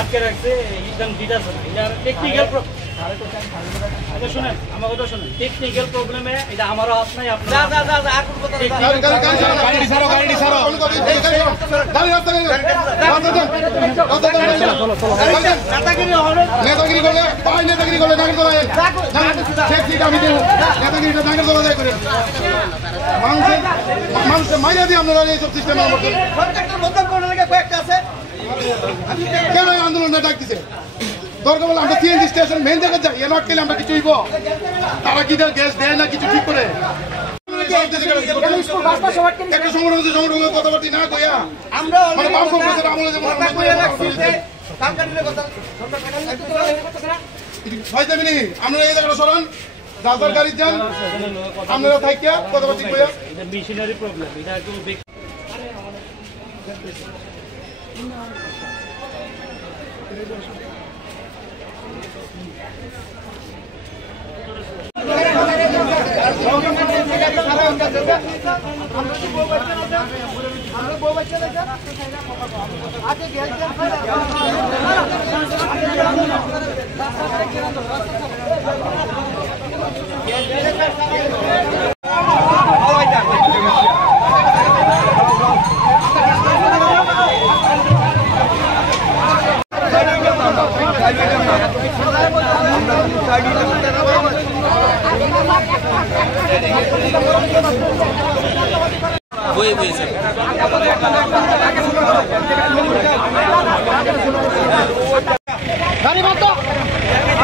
আটকে রাখছে ইদান দিদাস না এটা টেকনিক্যাল আচ্ছা শুনেন আমার কথা শুনেন টেকনিক্যাল প্রবলেমে এটা আমারও হাত নাই আপনার আর কোন কথা গাড়ি ছাড়ো গাড়ি রাস্তা নেতাগিরি করলে ভাই নেতাগিরি করলে নাকি তো ঠিক ঠিক আমি দেব নেতাগিরিটা নাকি তো যায় করে মানুষের মাইরা দিয়ে আপনারা এই সব সিস্টেম সরকারের বদনাম করার লাগে কয়েকটা আছে কেন আন্দোলনটা ডাক দিছে দরকার বলে আমরা সিএনজি স্টেশন মেন জায়গা যাই এ নট খেলে আমরা কিছু হইব তারা কি গ্যাস দেয় না কিছু ঠিক করে একটা সংগঠন কথাবার্তা না কইয়া আমরা আমলে যেমন আমরা এই জায়গাটা সরান যার গাড়ি যান আপনারা থাকিয়া কথাবার্তা কইয়া মেশিনারি প্রবলেম এটা একটু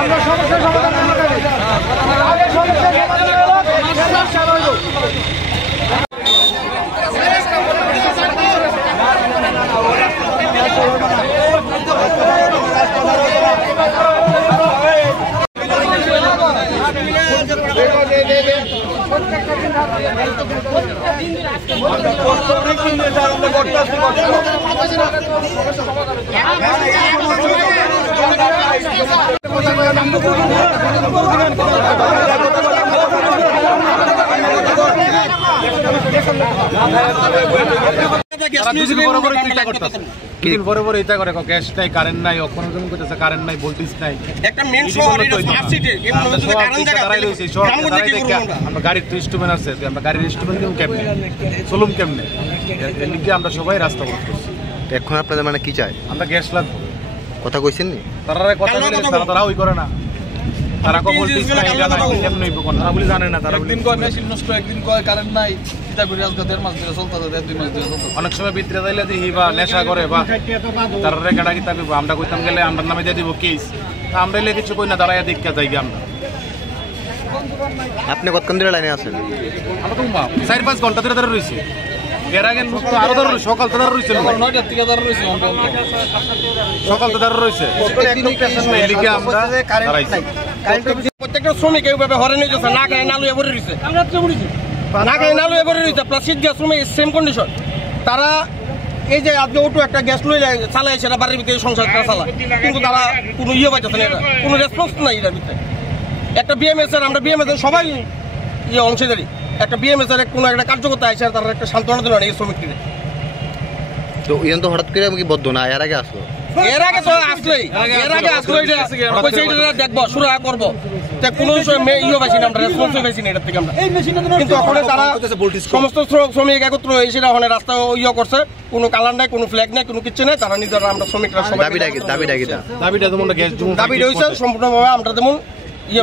আমরা সমস্যার সমাধান কারেন্ট নাই কারেন্ট নাই ভোল্টেজ নাই আমরা গাড়ির তো ইনস্ট্রুমেন্ট আছে আমরা গাড়ির ইনস্ট্রুমেন্ট কেমনে চলুম কেমনে এদিকে আমরা সবাই রাস্তা বন্ধ করছি। এখন আপনাদের মানে কি চাই? আমরা গ্যাস লাগবো কথা কইছেন নি তারা কথা তারা ওই করে না তারা কো ভোল্টেজ নাই এটা নাই কেমনে হইব কোন তারা বলি জানে না তারা একদিন কয় মেশিন নষ্ট একদিন কয় কারেন্ট নাই এটা করে আজকে 1.5 মাস ধরে চলতেছে 2 মাস ধরে চলতেছে অনেক সময় ভিতরে যাইলে দিই বা নেশা করে বা তারা রেগাড়া কি থাকবে আমরা কইতাম গেলে আমরা নামে দিয়ে দিব কেস আমরা এলে কিছু কই না দাঁড়ায়া দেখা যাই আমরা। আপনি কতক্ষণ ধরে লাইনে আছেন? আমরা তো 4-5 ঘন্টা ধরে রইছি এর আগে লোক তো আরো ধরে সকাল থেকে রইছে 9টা থেকে ধরে রইছে সকাল থেকে ধরে রইছে এদিকে আমরা দাঁড়াইছি প্রত্যেকটা শ্রমিক এইভাবে হরেন হয়ে যাচ্ছে না খায় না লুয়ে পড়ে রইছে আমরা তো পড়েছি না খায় না লুয়ে পড়ে রইছে প্লাস শীত গ্যাস শ্রমিক সেম কন্ডিশন তারা এই যে আজকে অটো একটা গ্যাস লয়ে যায় চালায় সেটা বাড়ির ভিতরে সংসারটা চালায় কিন্তু তারা কোনো ইয়ে পাইতেছে না এটা কোনো রেসপন্স নাই এটার ভিতরে একটা বিএমএস এর আমরা বিএমএস এর সবাই ইয়ে অংশীদারি একটা বিএমএস এর কোনো একটা কার্যকর্তা আছে তারা একটা সান্ত্বনা দিল না এই শ্রমিকদের তো ইয়ন তো হঠাৎ করে কি বদ্ধ না এর আগে আসলো তো আসলেই এটা দেখবো শুরু করবো কোনো ইয়ে পাইছি না আমরা রেসপন্স পাইছি না এটার থেকে আমরা কিন্তু ওখানে তারা সমস্ত শ্রমিক একত্র হয়ে সেটা ওখানে রাস্তা ইয়ে করছে কোনো কালার নাই কোনো ফ্ল্যাগ নাই কোনো কিছু নাই তারা নিজেরা আমরা শ্রমিকরা সবাই দাবিটা হয়েছে সম্পূর্ণভাবে আমরা যেমন ইয়ে